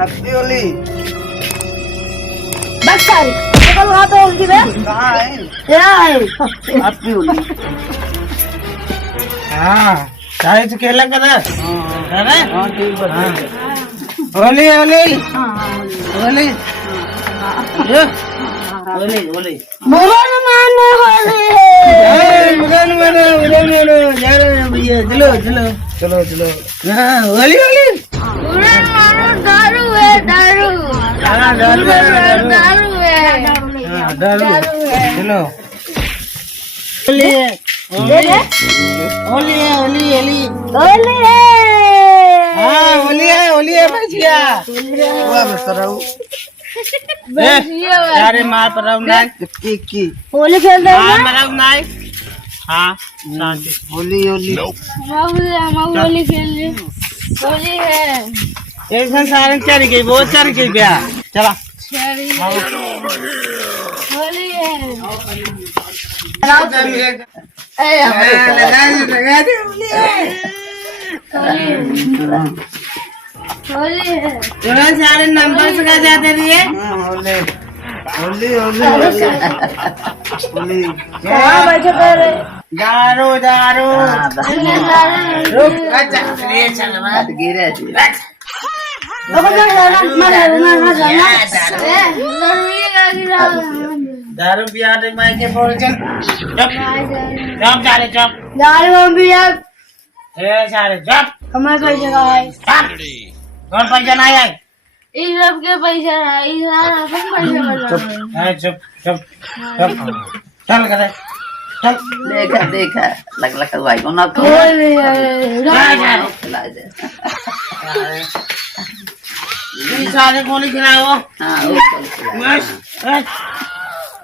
Happy Holi. बस सारी कल रात होली बे कहाँ है? क्या है हैप्पी होली। हाँ सारे तो खेला कर हाँ ठीक है। होली होली हां होली होली होली। मोहन माने होली मुगन मनो यार भैया चलो चलो चलो चलो हाँ होली होली मोहन मानो दारू है दारू हाँ दारू दारू है हाँ दारू चलो होली है होली होली होली होली होली है हाँ होली है भैया हुआ बेसराऊ। यारे मार पर राउंड नाइ की होली खेल रहे हाँ हैं मराउंड नाइ हाँ शांति होली होली। हम होली खेल रहे हैं होली है एक संसार चढ़ गई वो चढ़ गई क्या चला होली है लगा दे होली है चलो सारे नंबर लगा जाते रहिए होली होली होली होली। कहाँ बैठे पहले दारू दारू रुक अच्छा ले चल बात गिरे दारू पिया दे मैं के बोल चल चुप चुप सारे चुप ए सारे चुप हमारे पैसे का है कौन पैसा नहीं है इस सब के पैसे है इस सब पैसे का चुप चुप चुप चल करे चल देखा देखा लग लग भाई को ना होली है खिला दे। ये सारे गोली खिलाओ हाँ बस बस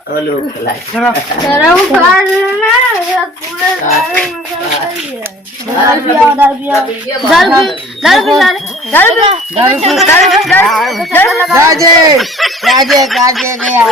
होली खिला। चलो तेरा उखाड़ लेना या पूरे सारे मसाला ही है दारू राजे राजे राजे गया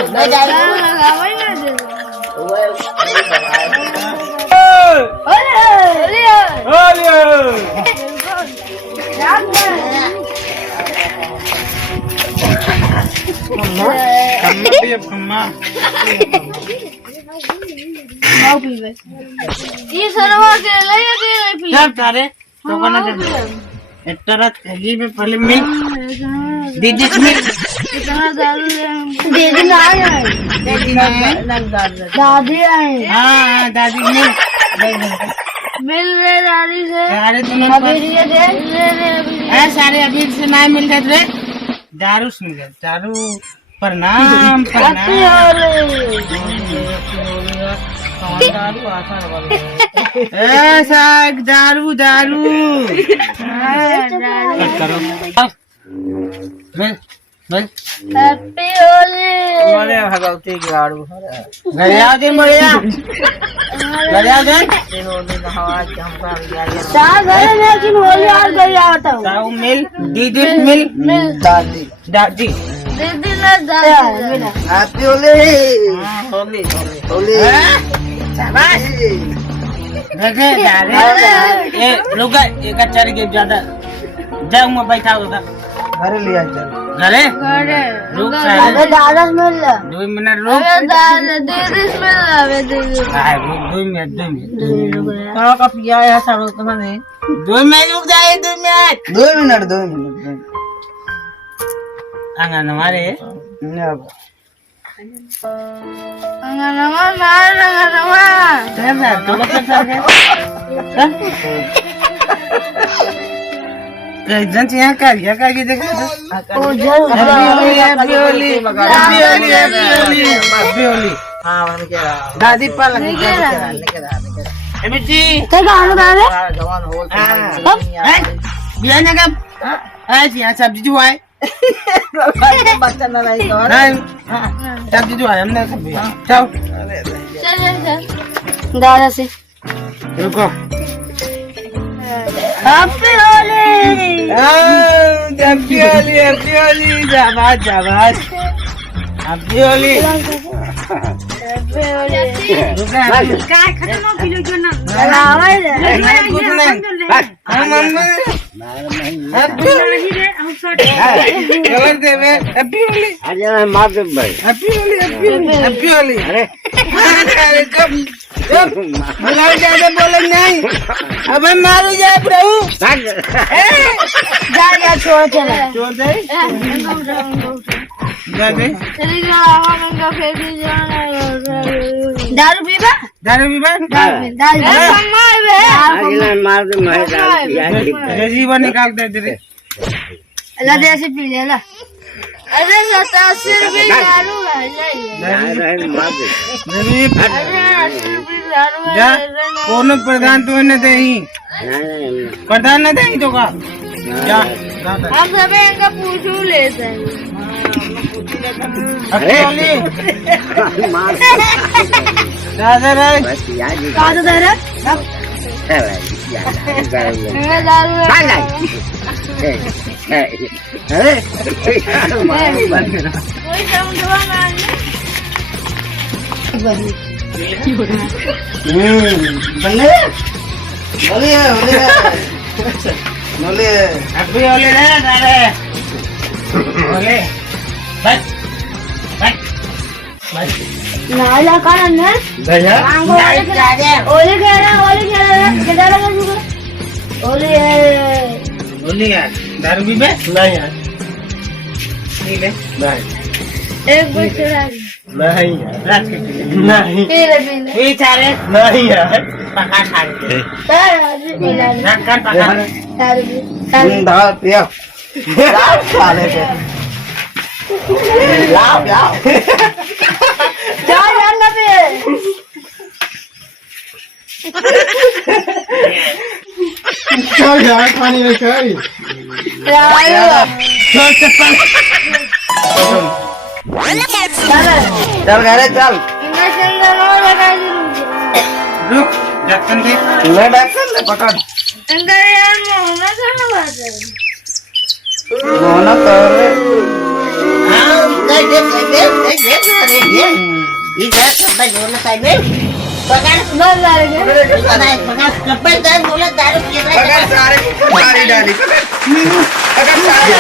ये सरवा के लिए पी सब सारे तो करना इतना ये में पहले मिल दीदी मिल इतना दारू दीदी ना आए दादी आए हाँ दादी मिल मिल रहे दादी से सारे तुम्हें अभी ये दे सारे अभी से ना मिल रहे थे दारू सुन गए दारू प्रणाम प्रणाम ऐसा दारू दारू करो हैप्पी होली अरे भगवती की गाड़ू घर आओ दिन बढ़िया घर आओ दिन होली का हवा हमका चार घर में लेकिन होली और गई आता हूँ ताऊ मिल दीदी मिल दादी दादी दीदी ने दादी हैप्पी होली होली होली। शाबाश देखे जा रहे ये रुक एक चढ़ के ज्यादा जाऊँ मैं बैठा होगा घर लिया चल घरे अरे रुक अबे दादा मिल रहा 2 मिनट रुक अबे दादा दीदी मिल रहा अबे दीदी रुक 2 मिनट कहाँ का पिया है सब तुम्हारे 2 मिनट रुक जाए 2 मिनट 2 मिनट 2 मिनट आंगन हमारे अंगनवा मार अंगनवा तो लोग जन यहाँ कर गया करके देखा ओ जरूर हैप्पी होली हाँ मैंने क्या दादी पालन बेटी ते गाना गा रहे जवान हो बिया ना कब आज यहाँ सब्जी जो है बच्चा ना रही तो नहीं सब्जी जो है हमने जाओ चल चल दादा से रुको हैप्पी होली हैप्पी होली जाबाज जाबाज हैप्पी होली काय खतम किलो जो ना कुछ नहीं हैप्पी कलर दे बे हैप्पी होली આજે માર દે ભાઈ हैप्पी होली हैप्पी होली અરે अरे जब बुलाओ ज्यादा बोले नहीं अबे मारो जाए प्रभु ભાગ जा जा छोड़ चला छोड़ दे जा दे चली जाओ हमारा फेंक जाना दारू पीबा दारू भी बन दारू कमाई बे આજે માર દે ભાઈ યાર जीवन निकाल दे दे अल्लाह दे ऐसे पी ले ला अरे 87 रुपए दारू है અરે માર દે गरीब अरे 80 रुपए दारू जा है कौन प्रधान तू ने दे ही प्रधान ने दे ही तो का जा हम सब इनका पूछू लेते हैं हैप्पी होली માર दादा रे બસ યાર कहाँ से दे रहे ભાગ मैं दारू है અરે कोई समझवा नहीं बने बोलिए बोलिए बोलिए हैप्पी होली रे दादा होली बस बस बस नाला कारण है भैया ओले कह रहा किधर लगा जुगा ओले होली यार दारू भी बे नहीं यार नहीं ले नहीं एक बच्चा नहीं यार रात के नहीं पी ले ये चारे नहीं यार पका खा के रख कर पका दाल पियो लाओ खा ले के लाओ लाओ जाओ जाना पे चल यार पानी में चल चल चप्पल चल घरे चल रुक ढक्कन दे मैं ढक्कन ले पकड़ मोहना कर हां दे अरे ये इधर सब जोड़ना चाहिए पकड़ पकड़ कपड़े दे बोले दारू पी रहा पकड़ सारे सारी डाली पकड़ सारे